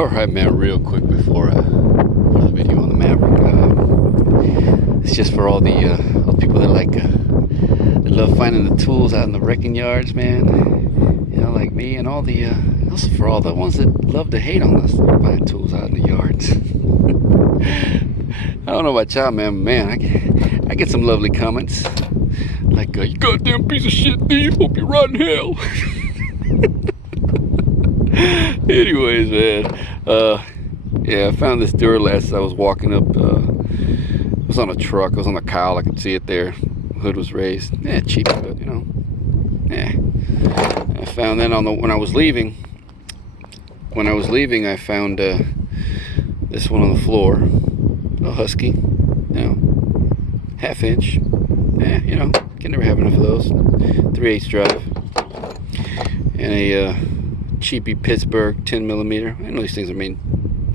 Alright, man, real quick before the video on the Maverick. It's just for all the people that that love finding the tools out in the wrecking yards, man. You know, like me, and all the also for all the ones that love to hate on us finding tools out in the yards. I don't know about y'all, man. Man, I get some lovely comments like, "You goddamn piece of shit thief! Hope you rot in hell." Anyways, man, yeah, I found this Duralast as I was walking up. It was on a truck. It was on a cowl. I could see it there. Hood was raised. Yeah, cheap, but you know, yeah. I found that when I was leaving. When I was leaving, I found this one on the floor. A Husky, you know, 1/2 inch. Yeah, you know, can never have enough of those. 3/8 drive, and a cheapy Pittsburgh 10mm. I know these things are made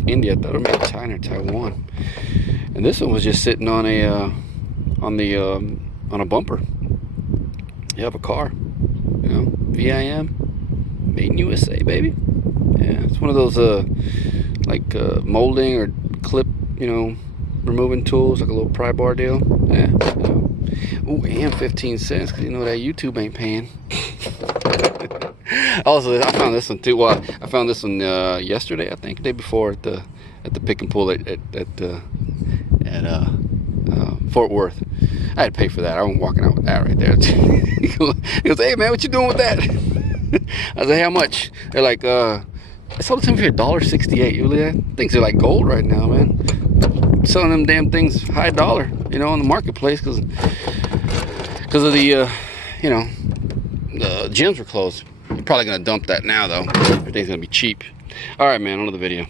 in India. I thought they were made in China or Taiwan. And this one was just sitting on a bumper. You have a car, you know, VIM, made in USA, baby. Yeah, it's one of those molding or clip, you know, removing tools, like a little pry bar deal. Yeah. You know. Ooh, and 15 cents, because you know that YouTube ain't paying. Also, I found this one too. Well, I found this one yesterday, I think, the day before at the pick and pull at Fort Worth. I had to pay for that. I wasn't walking out with that right there. He goes, "Hey man, what you doing with that?" I was like, "How much?" They're like, "I sold it to me for $1.68. You believe that? Things are like gold right now, man. Selling them damn things high dollar, you know, in the marketplace because of the, you know, the gyms were closed. You're probably gonna dump that now though. Everything's gonna be cheap. All right, man. On to the video.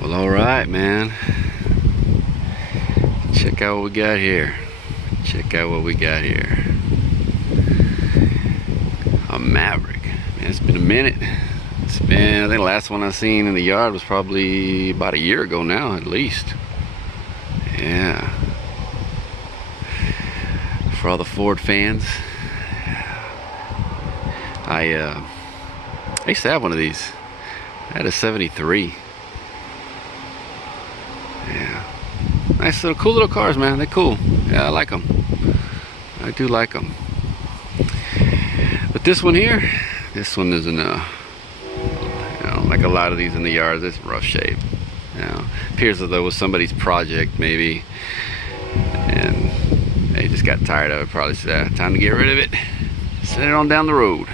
Well, all right, man. Check out what we got here. Check out what we got here. A Maverick. Man, it's been a minute. It's been, I think the last one I seen in the yard was probably about a year ago now, at least. Yeah. For all the Ford fans, I used to have one of these. I had a 73. Yeah. Nice little, cool little cars, man. They're cool. Yeah, I like them. I do like them. But this one here, this one isn't like a lot of these in the yards. It's rough shape. You know, appears as though it was somebody's project maybe, and they just got tired of it. Probably said, "Time to get rid of it. Send it on down the road."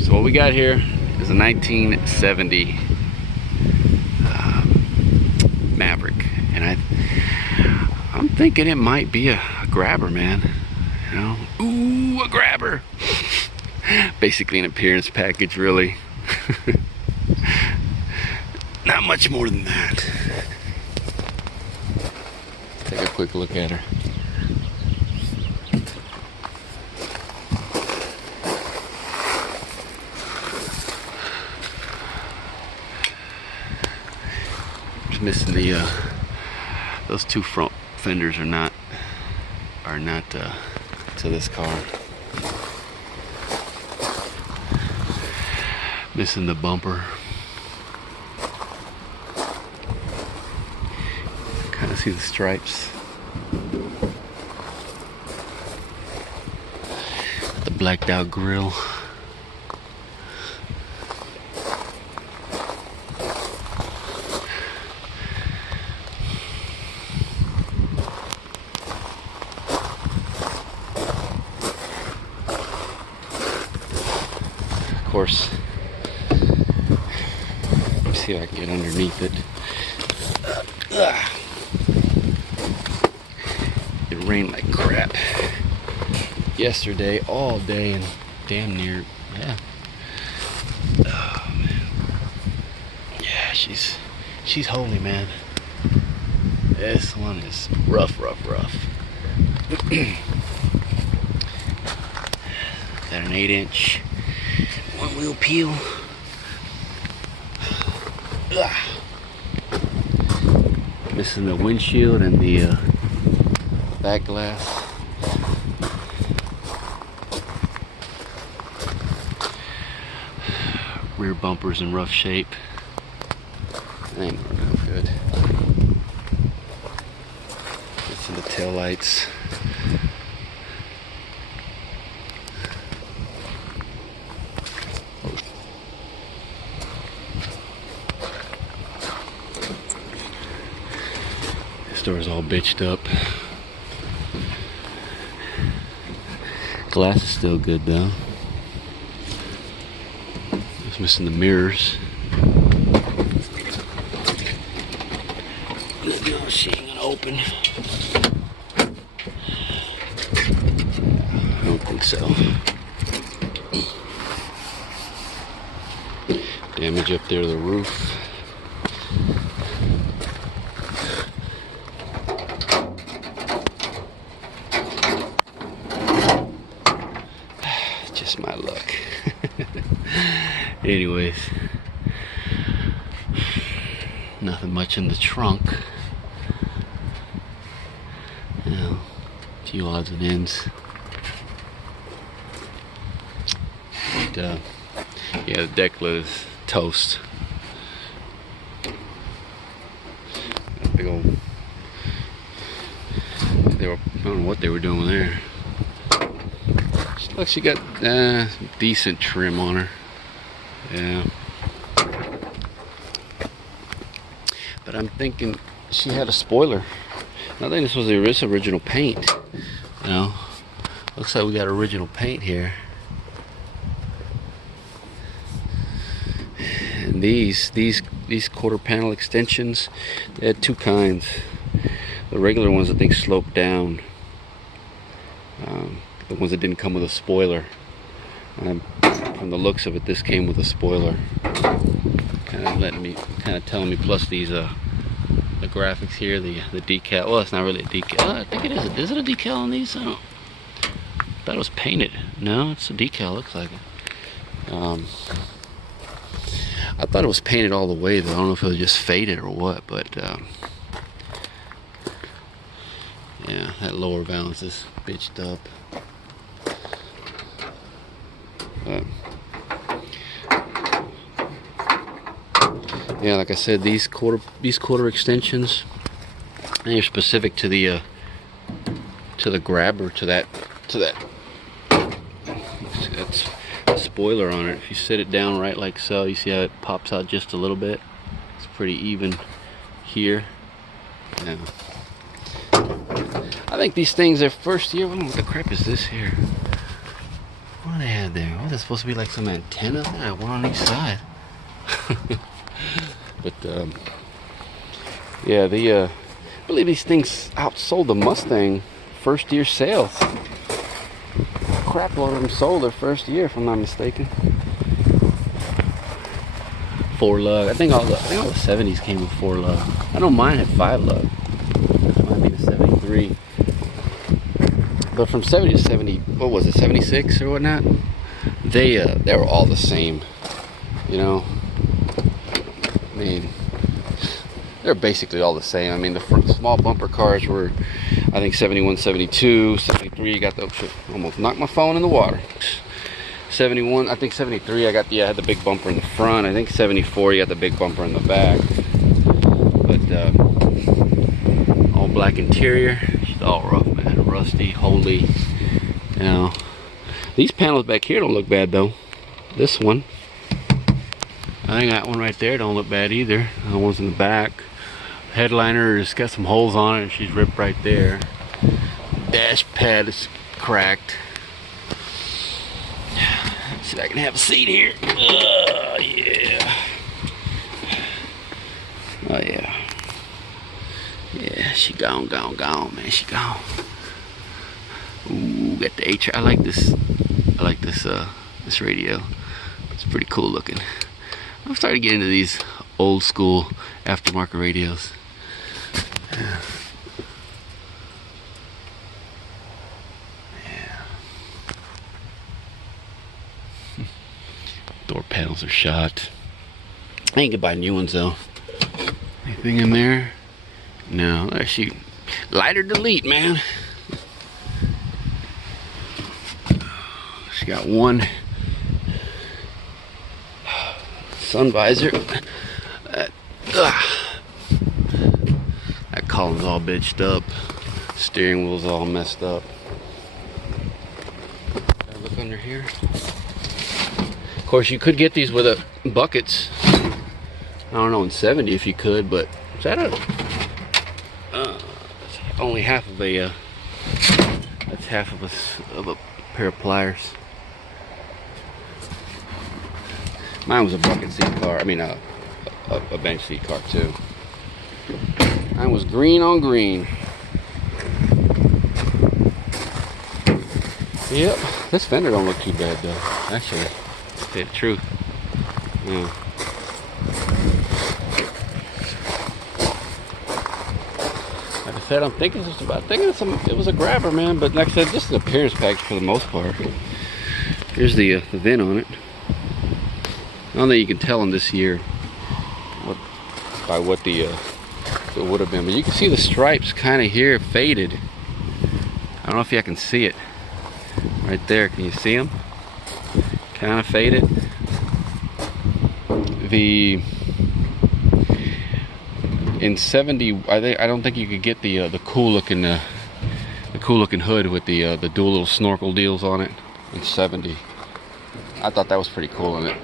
So what we got here is a 1970 Maverick, and I'm thinking it might be a grabber, man. You know, ooh, a grabber. Basically an appearance package, really. Not much more than that. Take a quick look at her. Just missing the those two front fenders are not to this car. Missing the bumper. Kind of see the stripes. The blacked out grill. Of course, see if I can get underneath it. It rained like crap yesterday, all day, and damn near, yeah. Oh man, yeah, she's holy, man. This one is rough. Got an 8-inch one wheel peel. Missing the windshield and the back glass. Rear bumper's in rough shape. Ain't working out good. It's in the tail lights. This door's all bitched up. Glass is still good though. Just missing the mirrors. No, she ain't gonna open. I don't think so. Damage up there to the roof. Just my luck. Anyways, nothing much in the trunk. You know, a few odds and ends. But, yeah, the deck lid is toast. Big old. I don't know what they were doing there. Look, she got decent trim on her. Yeah. But I'm thinking she had a spoiler. I think this was the original paint. You know, looks like we got original paint here. And these quarter panel extensions, they had two kinds. The regular ones I think sloped down. The ones that didn't come with a spoiler. From the looks of it, this came with a spoiler. Kind of telling me. Plus these the graphics here, the decal. Well, it's not really a decal. I think it is. Is it a decal on these? I thought it was painted. No, it's a decal. Looks like it. I thought it was painted all the way though. I don't know if it was just faded or what, but yeah, that lower valance is bitched up. Yeah, like I said, these quarter extensions, they're specific to the grabber, to that that's a spoiler on it. If you sit it down right like so, you see how it pops out just a little bit. It's pretty even here. Yeah. I think these things are first year. What the crap is this here? What do they have there? What is supposed to be like some antenna? I have one on each side. But yeah, I believe these things outsold the Mustang first year sales. Crap load of them sold their first year, if I'm not mistaken. 4 lug. I think all the 70s came with 4 lug. I know mine had 5 lug. That might be the 73. But from 70 to 70, what was it, 76 or whatnot? They were all the same. You know, I mean, they're basically all the same. I mean, the small bumper cars were, I think, 71, 72, 73. Got the almost knocked my phone in the water. 71, I think 73. I had the big bumper in the front. I think 74. You got the big bumper in the back. But all black interior. It's all rough, man. Rusty, holy. You know, these panels back here don't look bad though. This one. I think that one right there don't look bad either. The ones in the back. Headliner has got some holes on it and she's ripped right there. Dash pad is cracked. Let's see if I can have a seat here. Yeah. Oh yeah. Yeah, she gone, man. She gone. Ooh, got the H. I like this radio. It's pretty cool looking. I'm starting to get into these old school aftermarket radios. Yeah. Door panels are shot. I ain't gonna buy new ones though. Anything in there? No. Actually, lighter delete, man. She got one sun visor. That column's all bitched up. Steering wheel's all messed up. Look under here. Of course, you could get these with buckets. I don't know in 70 if you could, but is that only half of a? That's half of a pair of pliers. Mine was a bucket seat car. I mean, a bench seat car too. Mine was green on green. Yep, this fender don't look too bad though. Actually, to tell you the truth. Yeah. Like I said, I'm thinking it was a grabber, man. But like I said, this is an appearance package for the most part. Here's the VIN on it. I don't think you can tell in this year by what it would have been, but you can see the stripes kind of here faded. I don't know if you can see it right there. Can you see them? Kind of faded. In 70, I don't think you could get the cool looking hood with the dual little snorkel deals on it in 70. I thought that was pretty cool in it.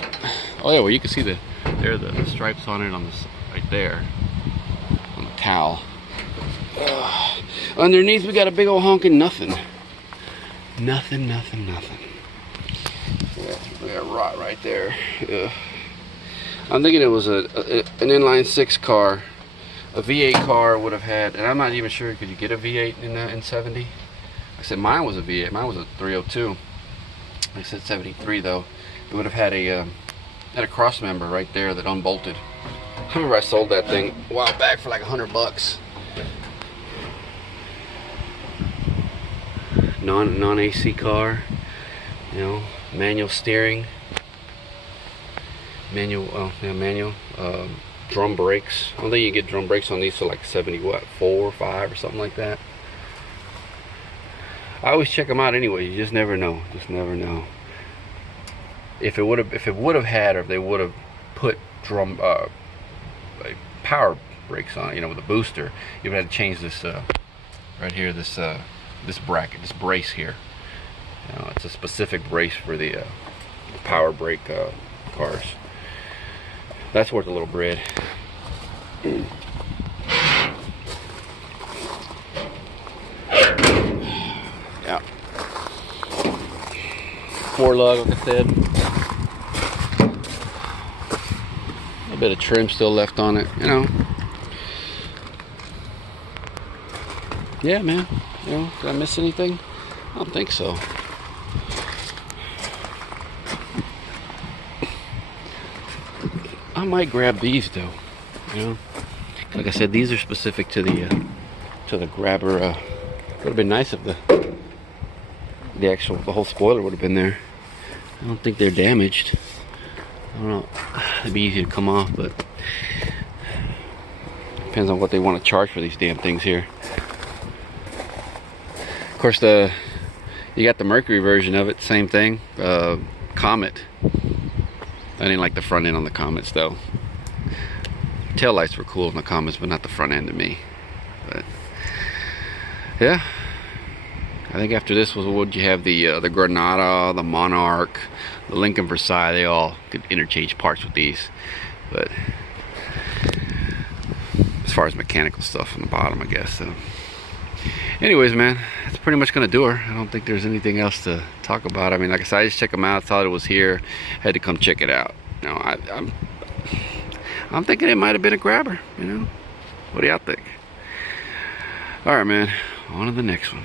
Oh yeah, well you can see the stripes on it on this right there on the cowl. Underneath we got a big old honking nothing. Nothing. Yeah, we got rot right there. I'm thinking it was an inline 6 car. A V8 car would have had, and I'm not even sure could you get a V8 in 70. I said mine was a V8. Mine was a 302. I said 73 though. It would have had a cross member right there that unbolted. I remember I sold that thing a while back for like $100. Non-AC car, you know, manual steering, manual, drum brakes. I don't think you get drum brakes on these to like 4 or 5 or something like that. I always check them out anyway. You just never know. If it would have had, or if they would have put power brakes on, you know, with a booster, you would have to change this right here, this bracket, this brace here. You know, it's a specific brace for the power brake cars. That's worth a little bread. Yeah. 4 lug, like I said. A bit of trim still left on it, you know. Yeah, man. You know, did I miss anything? I don't think so. I might grab these though. You know, like I said, these are specific to the grabber. Would have been nice if the whole spoiler would have been there. I don't think they're damaged. I don't know. It'd be easy to come off, but depends on what they want to charge for these damn things here. Of course, you got the Mercury version of it, same thing. Comet. I didn't like the front end on the Comets though. Tail lights were cool on the Comets, but not the front end to me. But yeah, I think after this was, what you have, the Granada, the Monarch, the Lincoln Versailles. They all could interchange parts with these. But as far as mechanical stuff on the bottom, I guess. So anyways, man, that's pretty much gonna do her. I don't think there's anything else to talk about. I mean, like I said, I just checked them out, thought it was here, had to come check it out. You know, I'm thinking it might have been a grabber, you know. What do y'all think? All right, man, on to the next one.